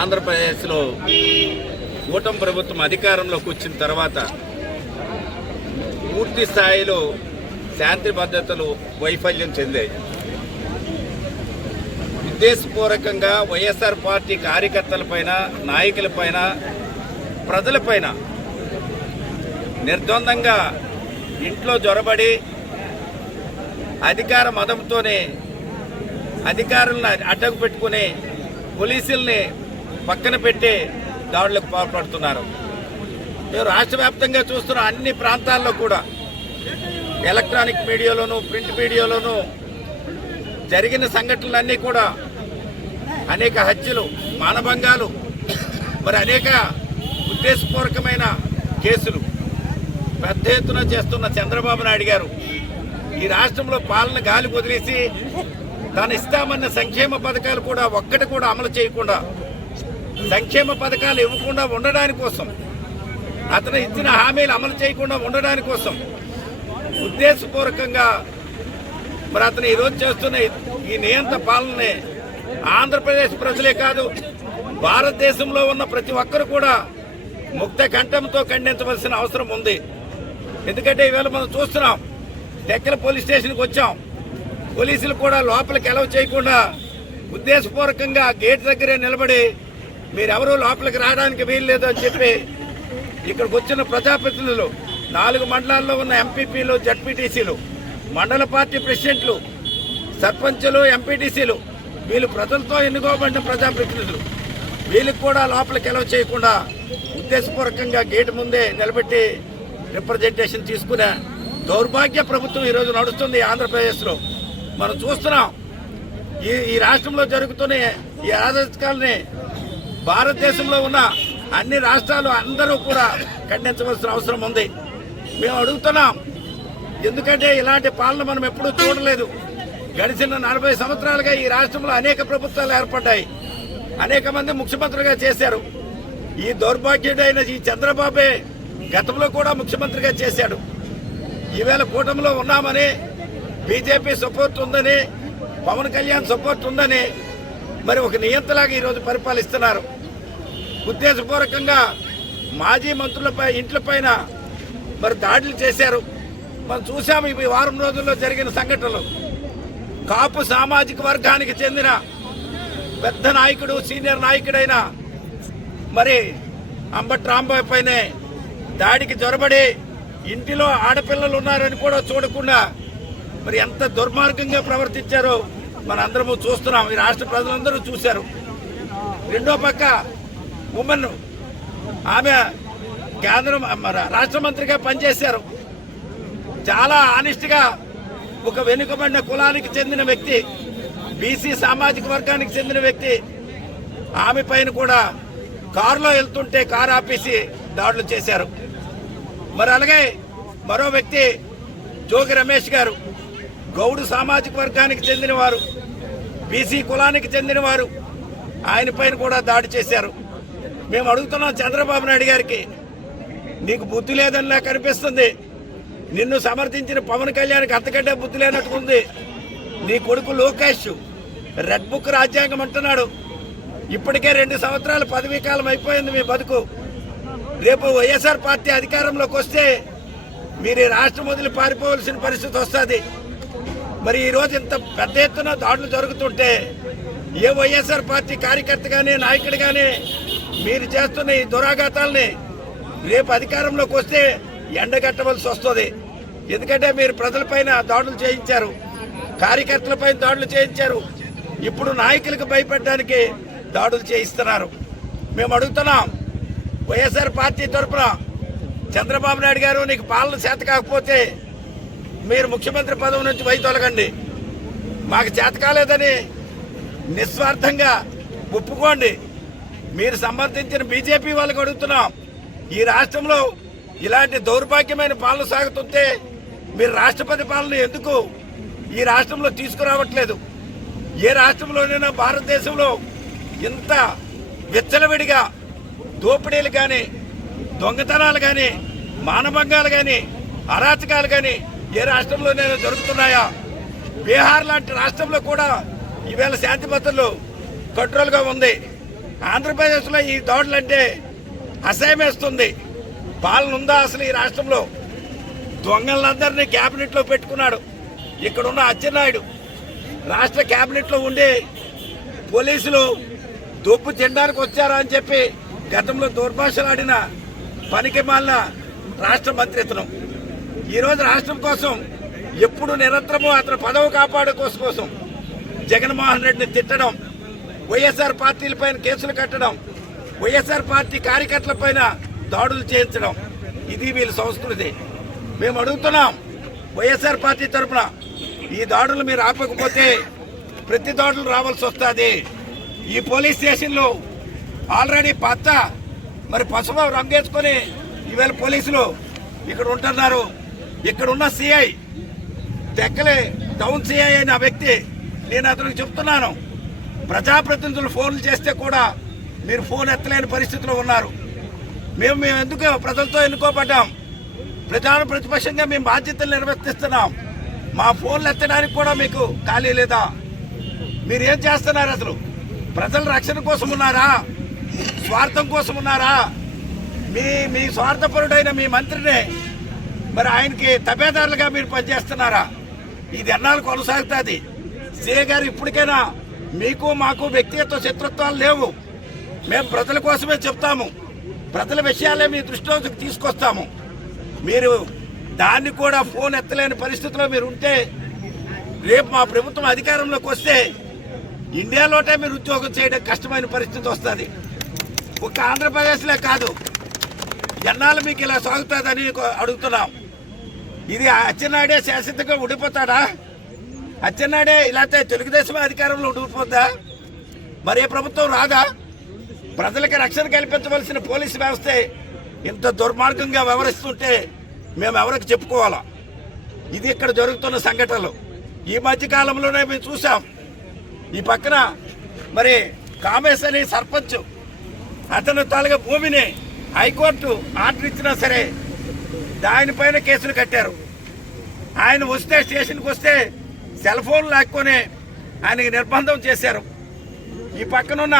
ఆంధ్రప్రదేశ్లో కూటమి ప్రభుత్వం అధికారంలోకి వచ్చిన తర్వాత పూర్తి స్థాయిలో శాంతి భద్రతలు వైఫల్యం చెందాయి. ఉద్దేశపూర్వకంగా వైఎస్ఆర్ పార్టీ కార్యకర్తలపైన, నాయకులపైన, ప్రజలపైన నిర్ద్వందంగా ఇంట్లో జొరబడి అధికార మదంతోనే అధికారులను అడ్డకు పెట్టుకుని పోలీసుల్ని పక్కన పెట్టి దాడులకు పాల్పడుతున్నారు. మేము రాష్ట్ర వ్యాప్తంగా చూస్తున్న అన్ని ప్రాంతాల్లో కూడా ఎలక్ట్రానిక్ మీడియాలోను, ప్రింట్ మీడియాలోను జరిగిన సంఘటనలన్నీ కూడా అనేక హత్యలు, మానభంగాలు, మరి అనేక ఉద్దేశపూర్వకమైన కేసులు పెద్ద ఎత్తున చేస్తున్న చంద్రబాబు నాయుడు గారు ఈ రాష్ట్రంలో పాలన గాలి వదిలేసి తాను ఇస్తామన్న సంక్షేమ పథకాలు కూడా ఒక్కటి కూడా అమలు చేయకుండా, సంక్షేమ పథకాలు ఇవ్వకుండా ఉండడానికి కోసం, అతను ఇచ్చిన హామీలు అమలు చేయకుండా ఉండడానికి కోసం ఉద్దేశపూర్వకంగా మరి అతను ఈరోజు చేస్తున్న ఈ నియంత్ర పాలనని ఆంధ్రప్రదేశ్ ప్రజలే కాదు, భారతదేశంలో ఉన్న ప్రతి ఒక్కరు కూడా ముక్త కంఠంతో ఖండించవలసిన అవసరం ఉంది. ఎందుకంటే ఈవేళ మనం చూస్తున్నాం, టెక్కల పోలీస్ స్టేషన్కి వచ్చాం, పోలీసులు కూడా లోపలికి అలౌ చేయకుండా ఉద్దేశపూర్వకంగా గేట్ దగ్గరే నిలబడి మీరెవరూ లోపలికి రావడానికి వీల్లేదు అని చెప్పి ఇక్కడికి వచ్చిన ప్రజాప్రతినిధులు, 4 మండలాల్లో ఉన్న ఎంపీపీలు, జడ్పీటీసీలు, మండల పార్టీ ప్రెసిడెంట్లు, సర్పంచులు, ఎంపీటీసీలు, వీళ్ళు ప్రజలతో ఎన్నుకోబడిన ప్రజాప్రతినిధులు, వీళ్ళకి కూడా లోపలికి అలౌ చేయకుండా ఉద్దేశపూర్వకంగా గేటు ముందే నిలబెట్టి రిప్రజెంటేషన్ తీసుకునే దౌర్భాగ్య ప్రభుత్వం ఈరోజు నడుస్తుంది ఆంధ్రప్రదేశ్లో. మనం చూస్తున్నాం ఈ రాష్ట్రంలో జరుగుతున్న ఈ అరాచకాలని భారతదేశంలో ఉన్న అన్ని రాష్ట్రాలు అందరూ కూడా ఖండించవలసిన అవసరం ఉంది. మేము అడుగుతున్నాం, ఎందుకంటే ఇలాంటి పాలన మనం ఎప్పుడూ చూడలేదు. గడిచిన 40 సంవత్సరాలుగా ఈ రాష్ట్రంలో అనేక ప్రభుత్వాలు ఏర్పడ్డాయి, అనేక మంది ముఖ్యమంత్రులుగా చేశారు. ఈ దౌర్భాగ్యుడైన ఈ చంద్రబాబే గతంలో కూడా ముఖ్యమంత్రిగా చేశాడు. ఈవేళ కూటమిలో ఉన్నామని, బీజేపీ సపోర్ట్ ఉందని, పవన్ కళ్యాణ్ సపోర్ట్ ఉందని మరి ఒక నియంతలాగా ఈరోజు పరిపాలిస్తున్నారు. ఉద్దేశపూర్వకంగా మాజీ మంత్రులపై ఇంట్లపైన మరి దాడులు చేశారు. మనం చూసాము ఈ వారం రోజుల్లో జరిగిన సంఘటనలు. కాపు సామాజిక వర్గానికి చెందిన పెద్ద నాయకుడు, సీనియర్ నాయకుడైన మరి అంబటి రాంబాబు పైనే దాడికి జొరబడి ఇంటిలో ఆడపిల్లలు ఉన్నారని కూడా చూడకుండా మరి ఎంత దుర్మార్గంగా ప్రవర్తించారో మనందరము చూస్తున్నాం, ఈ రాష్ట్ర ప్రజలందరూ చూశారు. రెండో పక్క ఉమెన్, ఆమె కేంద్రం రాష్ట్ర మంత్రిగా పనిచేశారు. చాలా ఆనెస్ట్గా ఒక వెనుకబడిన కులానికి చెందిన వ్యక్తి, బీసీ సామాజిక వర్గానికి చెందిన వ్యక్తి, ఆమె పైన కూడా కారులో వెళ్తుంటే కారు ఆపేసి దాడులు చేశారు. మరి అలాగే మరో వ్యక్తి జోగి రమేష్ గారు, గౌడు సామాజిక వర్గానికి చెందినవారు, బీసీ కులానికి చెందినవారు, ఆయన పైన కూడా దాడి చేశారు. మేము అడుగుతున్నాం చంద్రబాబు నాయుడు గారికి, నీకు బుద్ధి లేదనిలా కనిపిస్తుంది. నిన్ను సమర్థించిన పవన్ కళ్యాణ్కి అంతకంటే బుద్ధి లేనట్టుకుంది. నీ కొడుకు లోకేష్ రెడ్ బుక్ రాజ్యాంగం అంటున్నాడు. ఇప్పటికే 2 సంవత్సరాల పదవీ కాలం అయిపోయింది మీ బతుకు. రేపు వైఎస్ఆర్ పార్టీ అధికారంలోకి వస్తే మీరు రాష్ట్రం వదిలి పారిపోవలసిన పరిస్థితి వస్తుంది. మరి ఈరోజు ఇంత పెద్ద ఎత్తున దాడులు జరుగుతుంటే ఏ వైఎస్ఆర్ పార్టీ కార్యకర్త కానీ, నాయకుడు కానీ మీరు చేస్తున్న ఈ దురాఘాతాలని రేపు అధికారంలోకి వస్తే ఎండగట్టవలసి వస్తుంది. ఎందుకంటే మీరు ప్రజలపైన దాడులు చేయించారు, కార్యకర్తలపైన దాడులు చేయించారు, ఇప్పుడు నాయకులకు భయపెట్టడానికి దాడులు చేయిస్తున్నారు. మేము అడుగుతున్నాం, వైఎస్ఆర్ పార్టీ తరఫున చంద్రబాబు నాయుడు గారు, నీకు పాలన చేత కాకపోతే మీరు ముఖ్యమంత్రి పదవి నుంచి వైదొలగండి. మాకు చేత కాలేదని నిస్వార్థంగా ఒప్పుకోండి. మీరు సమర్థించిన బీజేపీ వాళ్ళకి అడుగుతున్నాం, ఈ రాష్ట్రంలో ఇలాంటి దౌర్భాగ్యమైన పాలన సాగుతుంటే మీరు రాష్ట్రపతి పాలన ఎందుకు ఈ రాష్ట్రంలో తీసుకురావట్లేదు? ఏ రాష్ట్రంలోనైనా భారతదేశంలో ఇంత విచ్చలవిడిగా దోపిడీలు కానీ, దొంగతనాలు కానీ, మానభంగాలు కానీ, అరాచకాలు కానీ ఏ రాష్ట్రంలోనైనా జరుగుతున్నాయా? బీహార్ లాంటి రాష్ట్రంలో కూడా ఈవేళ శాంతి భద్రతలు కంట్రోల్గా ఉంది. ఆంధ్రప్రదేశ్లో ఈ దాడులంటే అసహ్యం వేస్తుంది. పాలన ఉందా అసలు ఈ రాష్ట్రంలో? దొంగలందరినీ క్యాబినెట్లో పెట్టుకున్నాడు. ఇక్కడున్న అచ్చెన్నాయుడు రాష్ట్ర క్యాబినెట్లో ఉండి పోలీసులు దొప్పు తినడానికి వచ్చారా అని చెప్పి గతంలో దుర్భాషలాడిన పనికి మాలిన రాష్ట్ర మంత్రిత్వం ఈరోజు రాష్ట్రం కోసం ఎప్పుడు నిరంతరము అతను పదవి కాపాడే కోసం జగన్మోహన్ రెడ్డిని తిట్టడం, వైఎస్ఆర్ పార్టీలపైన కేసులు కట్టడం, వైఎస్ఆర్ పార్టీ కార్యకర్తలపైన దాడులు చేయించడం, ఇది వీళ్ళ సంస్కృతి. మేము అడుగుతున్నాం వైఎస్ఆర్ పార్టీ తరఫున, ఈ దాడులు మీరు ఆపకపోతే ప్రతి దాడులు రావాల్సి వస్తుంది. ఈ పోలీస్ స్టేషన్లు ఆల్రెడీ పసుపు రంగేసుకొని ఈవేళ పోలీసులు ఇక్కడ ఉంటున్నారు. ఇక్కడున్న సిఐ తెక్కలే టౌన్ సిఐ అయిన వ్యక్తి, నేను అతనికి చెప్తున్నాను, ప్రజాప్రతినిధులు ఫోన్లు చేస్తే కూడా మీరు ఫోన్ ఎత్తలేని పరిస్థితిలో ఉన్నారు. మేము ఎందుకు ప్రజలతో ఎన్నుకోబడ్డాం, ప్రధాన ప్రతిపక్షంగా మేము బాధ్యతలు నిర్వర్తిస్తున్నాం. మా ఫోన్లు ఎత్తడానికి కూడా మీకు ఖాళీ లేదా? మీరు ఏం చేస్తున్నారు? అసలు ప్రజల రక్షణ కోసం ఉన్నారా, స్వార్థం కోసం ఉన్నారా? మీ స్వార్థపరుడైన మీ మంత్రిని మరి ఆయనకి తబేదారులుగా మీరు పనిచేస్తున్నారా? ఇది ఎన్నాళ్ళు కొనసాగుతుంది? సిఏ గారు ఇప్పటికైనా మీకు మాకు వ్యక్తిగత శత్రుత్వాలు లేవు. మేము ప్రజల కోసమే చెప్తాము, ప్రజల విషయాలే మీ దృష్టిలోకి తీసుకొస్తాము. మీరు దాన్ని కూడా ఫోన్ ఎత్తలేని పరిస్థితిలో మీరు ఉంటే రేపు మా ప్రభుత్వం అధికారంలోకి వస్తే ఇండియాలోనే మీరు ఉద్యోగం చేయడం కష్టమైన పరిస్థితి వస్తుంది. ఒక్క ఆంధ్రప్రదేశ్లే కాదు, ఎన్నాళ్ళు మీకు ఇలా సాగుతుందని అడుగుతున్నాం. ఇది అచ్చెన్నాయుడే శాశ్వతంగా ఉండిపోతాడా? అచ్చెన్నాయుడే ఇలాంటి తెలుగుదేశం అధికారంలో ఉండిపోద్దా? మరి ఏ ప్రభుత్వం రాదా? ప్రజలకు రక్షణ కల్పించవలసిన పోలీసు వ్యవస్థ ఇంత దుర్మార్గంగా వ్యవహరిస్తుంటే మేము ఎవరికి చెప్పుకోవాలా? ఇది ఇక్కడ జరుగుతున్న సంఘటనలు. ఈ మధ్య కాలంలోనే మేము చూసాం. ఈ పక్కన మరి కామేశ్ అని సర్పంచ్, అతను తాలూగా భూమిని హైకోర్టు ఆర్డర్ ఇచ్చినా సరే దానిపైన కేసులు కట్టారు. ఆయన వస్తే స్టేషన్కి వస్తే సెల్ ఫోన్ లాక్కొని ఆయనకి నిర్బంధం చేశారు. ఈ పక్కనున్న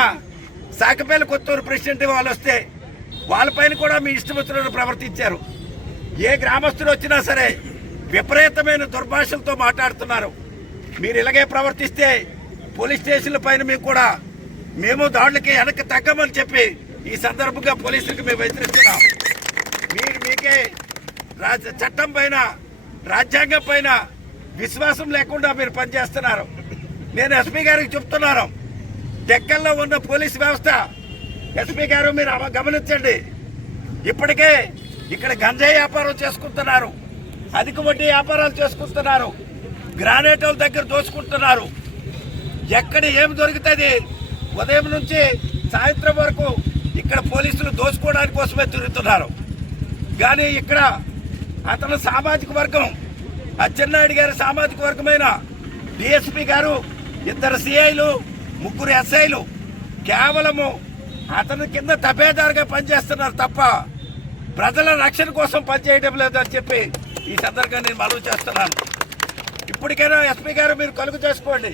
సాకపేల కొత్తూరు ప్రెసిడెంట్ వాళ్ళు వస్తే వాళ్ళపైన కూడా మీ ఇష్టమిత్రులను ప్రవర్తించారు. ఏ గ్రామస్తుడు వచ్చినా సరే విపరీతమైన దుర్భాషలతో మాట్లాడుతున్నారు. మీరు ఇలాగే ప్రవర్తిస్తే పోలీస్ స్టేషన్ల పైన మేము దాడులకి వెనక్కి తగ్గమని చెప్పి ఈ సందర్భంగా పోలీసులకు మేము హెచ్చరిస్తున్నాం. మీకే చట్టం పైన రాజ్యాంగం పైన విశ్వాసం లేకుండా మీరు పనిచేస్తున్నారు. నేను ఎస్పీ గారికి చెప్తున్నాను, డెక్కల్లో ఉన్న పోలీస్ వ్యవస్థ, ఎస్పీ గారు మీరు గమనించండి, ఇప్పటికే ఇక్కడ గంజాయి వ్యాపారం చేసుకుంటున్నారు, అధిక వడ్డీ వ్యాపారాలు చేసుకుంటున్నారు, గ్రానైట్ల దగ్గర దోచుకుంటున్నారు. ఎక్కడ ఏమి దొరుకుతుంది ఉదయం నుంచి సాయంత్రం వరకు ఇక్కడ పోలీసులు దోచుకోవడానికి కోసమే తిరుగుతున్నారు. కానీ ఇక్కడ అతను సామాజిక వర్గం, అచ్చెన్నాయుడు గారి సామాజిక వర్గమైన డిఎస్పీ గారు, 2 సిఐలు, 3 ఎస్ఐలు కేవలము అతని కింద తబేదారుగా పనిచేస్తున్నారు తప్ప ప్రజల రక్షణ కోసం పనిచేయడం లేదని చెప్పి ఈ సందర్భంగా నేను మనవి చేస్తున్నాను. ఇప్పటికైనా ఎస్పీ గారు మీరు కలుగు చేసుకోండి,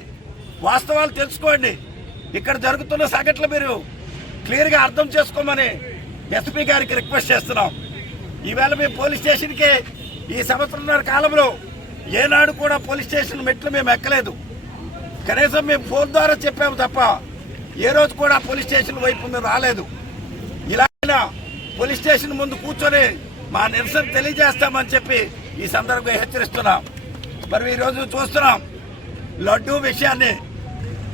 వాస్తవాలు తెలుసుకోండి. ఇక్కడ జరుగుతున్న సంఘటనలు మీరు క్లియర్గా అర్థం చేసుకోమని ఎస్పీ గారికి రిక్వెస్ట్ చేస్తున్నాం. ఈవేళ మేము పోలీస్ స్టేషన్కి ఈ సంవత్సరంన్నర కాలంలో ఏనాడు కూడా పోలీస్ స్టేషన్ మెట్లు మేము ఎక్కలేదు. కనీసం మేము ఫోన్ ద్వారా చెప్పాము తప్ప ఏ రోజు కూడా పోలీస్ స్టేషన్ వైపు మేము రాలేదు. ఇలా పోలీస్ స్టేషన్ ముందు కూర్చొని మా నిరసన తెలియజేస్తామని చెప్పి ఈ సందర్భంగా హెచ్చరిస్తున్నాం. మరి ఈరోజు చూస్తున్నాం, లడ్డూ విషయాన్ని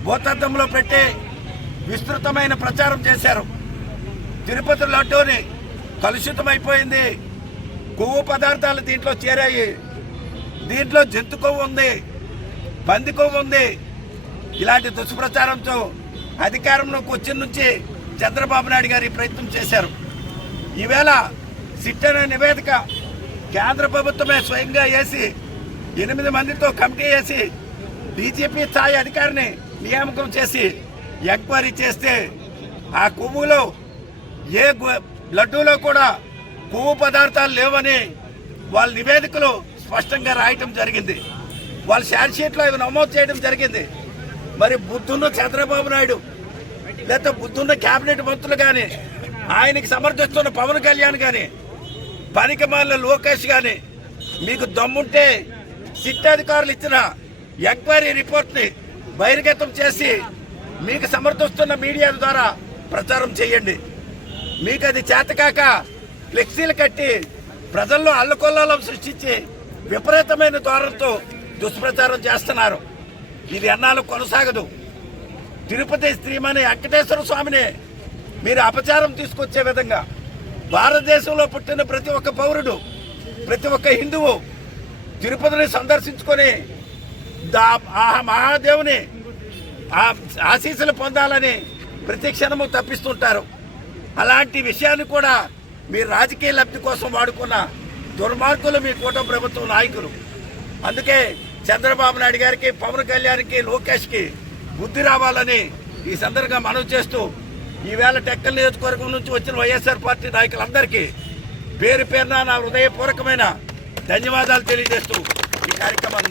భూతద్దంలో పెట్టి విస్తృతమైన ప్రచారం చేశారు. తిరుపతి లడ్డూని కలుషితమైపోయింది, కొవ్వు పదార్థాలు దీంట్లో చేరాయి, దీంట్లో జంతు కొవ్వు ఉంది, పంది కొవ్వు ఉంది. ఇలాంటి దుష్ప్రచారంతో అధికారంలోకి వచ్చిన నుంచి చంద్రబాబు నాయుడు గారు ఈ ప్రయత్నం చేశారు. ఈవేళ సిట్ అనే నివేదిక కేంద్ర ప్రభుత్వమే స్వయంగా వేసి 8 మందితో కమిటీ వేసి డీజీపీ స్థాయి అధికారిని నియామకం చేసి ఎంక్వైరీ చేస్తే ఆ కొవ్వులో ఏ లడ్డూలో కూడా కొవ్వు పదార్థాలు లేవని వాళ్ళ నివేదికలు స్పష్టంగా రాయటం జరిగింది. వాళ్ళ ఛార్జ్ షీట్లో ఇవి నమోదు చేయడం జరిగింది. మరి బుద్ధున్న చంద్రబాబు నాయుడు లేకపోతే బుద్ధున్న కేబినెట్ మంత్రులు కానీ ఆయనకి సమర్థిస్తున్న పవన్ కళ్యాణ్ కానీ పనికిమాలిన లోకేష్ కానీ మీకు దమ్ముంటే సిట్ అధికారులు ఇచ్చిన ఎంక్వైరీ రిపోర్ట్ని బహిర్గతం చేసి మీకు సమర్థిస్తున్న మీడియా ద్వారా ప్రచారం చేయండి. మీకు అది చేతకాక ఫ్లెక్సీలు కట్టి ప్రజల్లో అల్లకొల్లాలం సృష్టించి విపరీతమైన ధోరణితో దుష్ప్రచారం చేస్తున్నారు. ఇది ఎన్నాళ్ళు కొనసాగదు. తిరుపతి శ్రీమణి వెంకటేశ్వర స్వామిని మీరు అపచారం తీసుకొచ్చే విధంగా భారతదేశంలో పుట్టిన ప్రతి ఒక్క పౌరుడు, ప్రతి ఒక్క హిందువు తిరుపతిని సందర్శించుకొని ఆ మహాదేవుని ఆశీస్సులు పొందాలని ప్రతి క్షణము తప్పిస్తుంటారు. అలాంటి విషయాన్ని కూడా మీ రాజకీయ లబ్ధి కోసం వాడుకున్న దుర్మార్గులు మీ కూటమి ప్రభుత్వం నాయకులు. అందుకే చంద్రబాబు నాయుడు గారికి, పవన్ కళ్యాణ్కి, లోకేష్కి బుద్ధి రావాలని ఈ సందర్భంగా మనవి చేస్తూ ఈవేళ టెక్కల్ నియోజకవర్గం నుంచి వచ్చిన వైఎస్ఆర్ పార్టీ నాయకులందరికీ పేరు పేరున నా హృదయపూర్వకమైన ధన్యవాదాలు తెలియజేస్తూ ఈ కార్యక్రమాన్ని